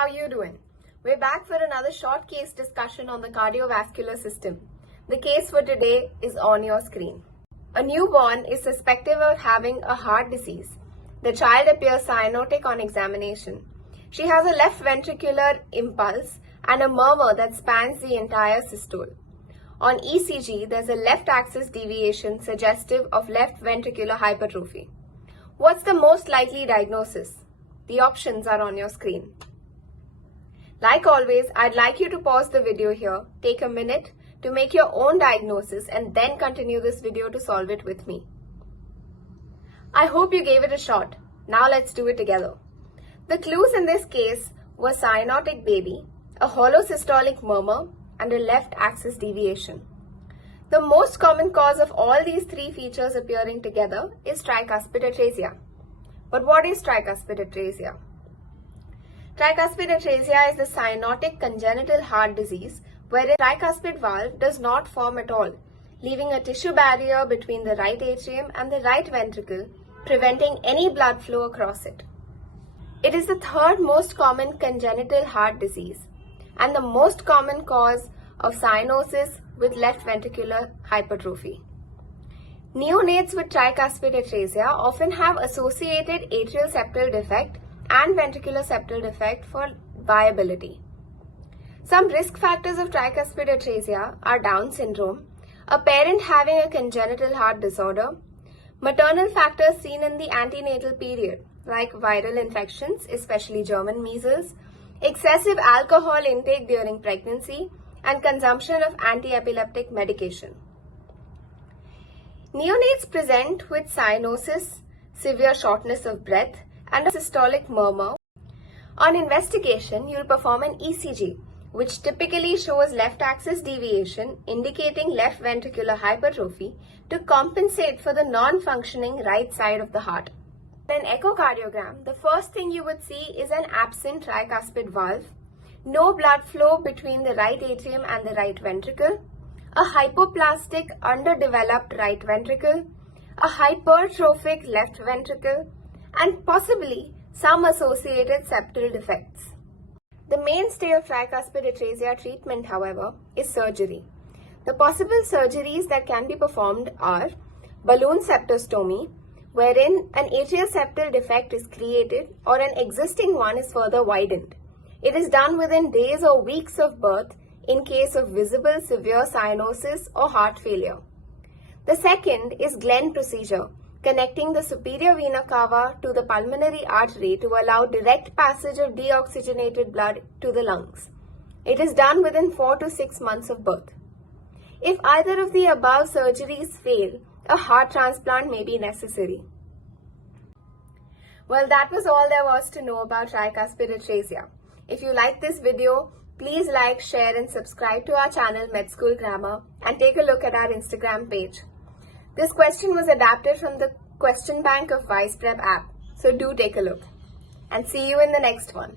how you doing? We're back for another short case discussion on the cardiovascular system. The case for today is on your screen. A newborn is suspected of having a heart disease. The child appears cyanotic on examination. She has a left ventricular impulse and a murmur that spans the entire systole. On ECG, there's a left axis deviation suggestive of left ventricular hypertrophy. What's the most likely diagnosis? The options are on your screen. Like always, I'd like you to pause the video here, take a minute to make your own diagnosis and then continue this video to solve it with me. I hope you gave it a shot. Now let's do it together. The clues in this case were cyanotic baby, a hollow systolic murmur, and a left axis deviation. The most common cause of all these three features appearing together is tricuspid atresia. But what is tricuspid atresia? Tricuspid atresia is the cyanotic congenital heart disease where the tricuspid valve does not form at all, leaving a tissue barrier between the right atrium and the right ventricle, preventing any blood flow across it. It is the third most common congenital heart disease and the most common cause of cyanosis with left ventricular hypertrophy. Neonates with tricuspid atresia often have associated atrial septal defect and ventricular septal defect for viability. Some risk factors of tricuspid atresia are Down syndrome, a parent having a congenital heart disorder, maternal factors seen in the antenatal period like viral infections, especially German measles, excessive alcohol intake during pregnancy, and consumption of anti-epileptic medication. Neonates present with cyanosis, severe shortness of breath, and a systolic murmur. On investigation, you'll perform an ECG, which typically shows left axis deviation indicating left ventricular hypertrophy to compensate for the non-functioning right side of the heart. In an echocardiogram, the first thing you would see is an absent tricuspid valve, no blood flow between the right atrium and the right ventricle, a hypoplastic underdeveloped right ventricle, a hypertrophic left ventricle, and possibly some associated septal defects. The mainstay of tricuspid atresia treatment, however, is surgery. The possible surgeries that can be performed are balloon septostomy, wherein an atrial septal defect is created or an existing one is further widened. It is done within days or weeks of birth in case of visible severe cyanosis or heart failure. The second is Glenn procedure, connecting the superior vena cava to the pulmonary artery to allow direct passage of deoxygenated blood to the lungs. It is done within 4 to 6 months of birth. If either of the above surgeries fail, a heart transplant may be necessary. Well, that was all there was to know about tricuspid atresia. If you like this video, please like, share and subscribe to our channel MedSchool Grammar and take a look at our Instagram page. This question was adapted from the question bank of Wiseprep app, so do take a look. And see you in the next one.